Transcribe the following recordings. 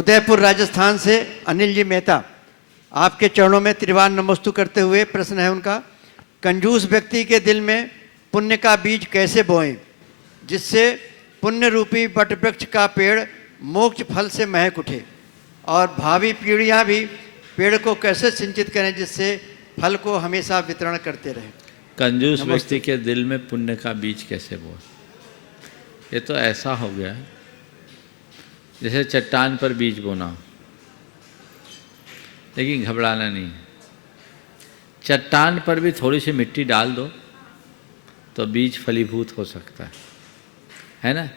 उदयपुर राजस्थान से अनिल जी मेहता, आपके चरणों में त्रिवार नमस्तु करते हुए प्रश्न है उनका, कंजूस व्यक्ति के दिल में पुण्य का बीज कैसे बोएं जिससे पुण्य रूपी वटवृक्ष का पेड़ मोक्ष फल से महक उठे, और भावी पीढ़ियां भी पेड़ को कैसे सिंचित करें जिससे फल को हमेशा वितरण करते रहें। कंजूस व्यक्ति के दिल में पुण्य का बीज कैसे बोए? ये तो ऐसा हो गया जैसे चट्टान पर बीज बोना, लेकिन घबराना नहीं। चट्टान पर भी थोड़ी सी मिट्टी डाल दो तो बीज फलीभूत हो सकता है ना।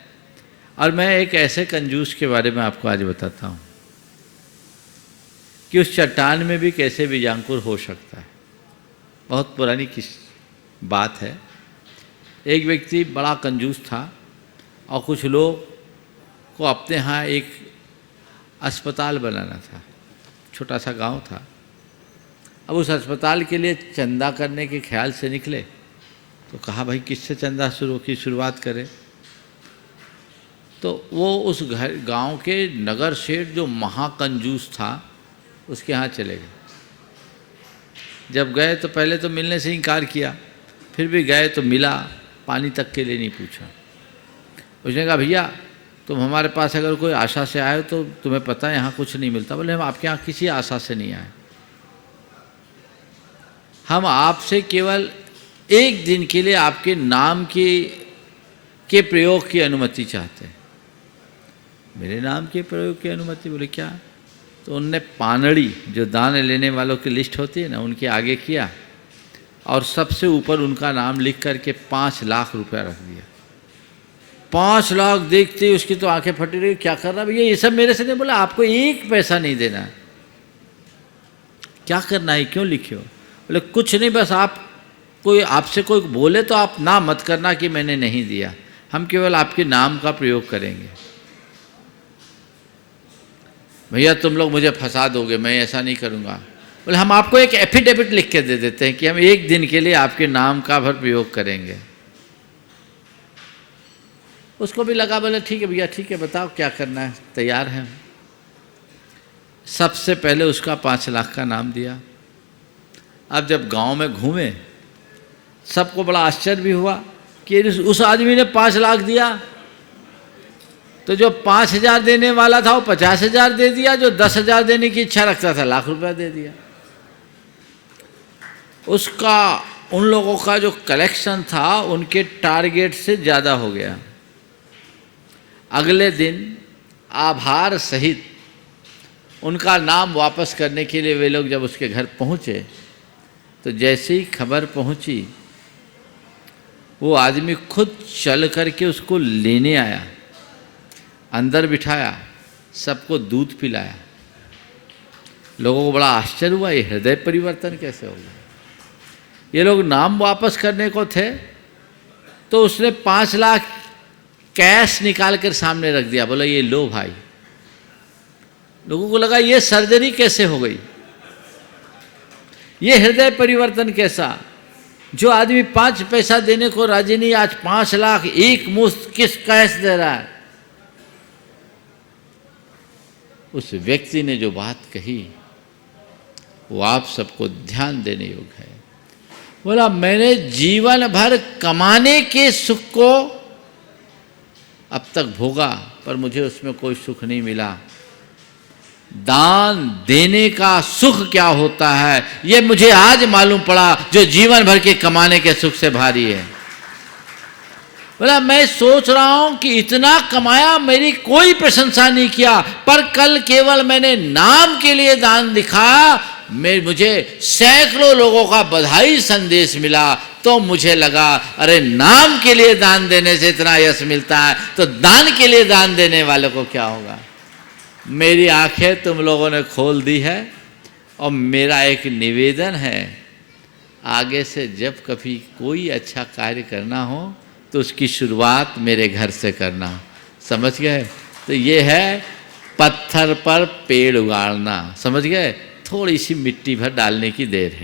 और मैं एक ऐसे कंजूस के बारे में आपको आज बताता हूँ कि उस चट्टान में भी कैसे बीजांकुर हो सकता है। बहुत पुरानी बात है। एक व्यक्ति बड़ा कंजूस था और कुछ लोग को अपने यहाँ एक अस्पताल बनाना था। छोटा सा गांव था। अब उस अस्पताल के लिए चंदा करने के ख्याल से निकले तो कहा भाई किससे चंदा शुरुआत करें। तो वो उस गांव के नगर सेठ जो महाकंजूस था उसके यहाँ चले गए। जब गए तो पहले तो मिलने से इनकार किया, फिर भी गए तो मिला, पानी तक के लिए नहीं पूछा। उसने कहा भैया तुम हमारे पास अगर कोई आशा से आए तो तुम्हें पता है यहाँ कुछ नहीं मिलता। बोले हम आपके यहाँ किसी आशा से नहीं आए, हम आपसे केवल एक दिन के लिए आपके नाम के प्रयोग की अनुमति चाहते हैं। मेरे नाम के प्रयोग की अनुमति? बोले क्या? तो उनने पानड़ी जो दान लेने वालों की लिस्ट होती है ना, उनके आगे किया और सबसे ऊपर उनका नाम लिख करके 5 लाख रुपया रख दिया। 5 लाख देखते ही उसकी तो आंखें फटी रही। क्या कर रहा भैया, ये सब मेरे से नहीं। बोला आपको 1 पैसा नहीं देना। क्या करना है, क्यों लिखे हो? बोले कुछ नहीं, बस आपसे कोई बोले तो आप ना मत करना कि मैंने नहीं दिया, हम केवल आपके नाम का प्रयोग करेंगे। भैया तुम लोग मुझे फंसा दोगे, मैं ऐसा नहीं करूँगा। बोले हम आपको एक एफिडेविट लिख के दे देते हैं कि हम 1 दिन के लिए आपके नाम का भर प्रयोग करेंगे। उसको भी लगा, बोले ठीक है भैया ठीक है, बताओ क्या करना है, तैयार है। सबसे पहले उसका 5 लाख का नाम दिया। अब जब गांव में घूमे सबको बड़ा आश्चर्य भी हुआ कि उस आदमी ने 5 लाख दिया। तो जो 5,000 देने वाला था वो 50,000 दे दिया, जो 10,000 देने की इच्छा रखता था लाख रुपया दे दिया। उसका उन लोगों का जो कलेक्शन था उनके टारगेट से ज़्यादा हो गया। अगले दिन आभार सहित उनका नाम वापस करने के लिए वे लोग जब उसके घर पहुँचे तो जैसे ही खबर पहुँची वो आदमी खुद चल करके उसको लेने आया, अंदर बिठाया, सबको दूध पिलाया। लोगों को बड़ा आश्चर्य हुआ, ये हृदय परिवर्तन कैसे हो गया। ये लोग नाम वापस करने को थे तो उसने 5 लाख कैश निकाल कर सामने रख दिया। बोला ये लो भाई। लोगों को लगा ये सर्जरी कैसे हो गई, ये हृदय परिवर्तन कैसा। जो आदमी 5 पैसा देने को राजी नहीं, आज 5 लाख एक मुश्त किस कैश दे रहा है। उस व्यक्ति ने जो बात कही वो आप सबको ध्यान देने योग्य है। बोला मैंने जीवन भर कमाने के सुख को अब तक भोगा पर मुझे उसमें कोई सुख नहीं मिला। दान देने का सुख क्या होता है ये मुझे आज मालूम पड़ा, जो जीवन भर के कमाने के सुख से भारी है। बोला मैं सोच रहा हूं कि इतना कमाया, मेरी कोई प्रशंसा नहीं किया, पर कल केवल मैंने नाम के लिए दान दिखाया, मुझे सैकड़ों लोगों का बधाई संदेश मिला। तो मुझे लगा अरे नाम के लिए दान देने से इतना यश मिलता है तो दान के लिए दान देने वाले को क्या होगा। मेरी आंखें तुम लोगों ने खोल दी है और मेरा एक निवेदन है, आगे से जब कभी कोई अच्छा कार्य करना हो तो उसकी शुरुआत मेरे घर से करना। समझ गए? तो ये है पत्थर पर पेड़ उगाड़ना। समझ गए? थोड़ी सी मिट्टी भर डालने की देर है।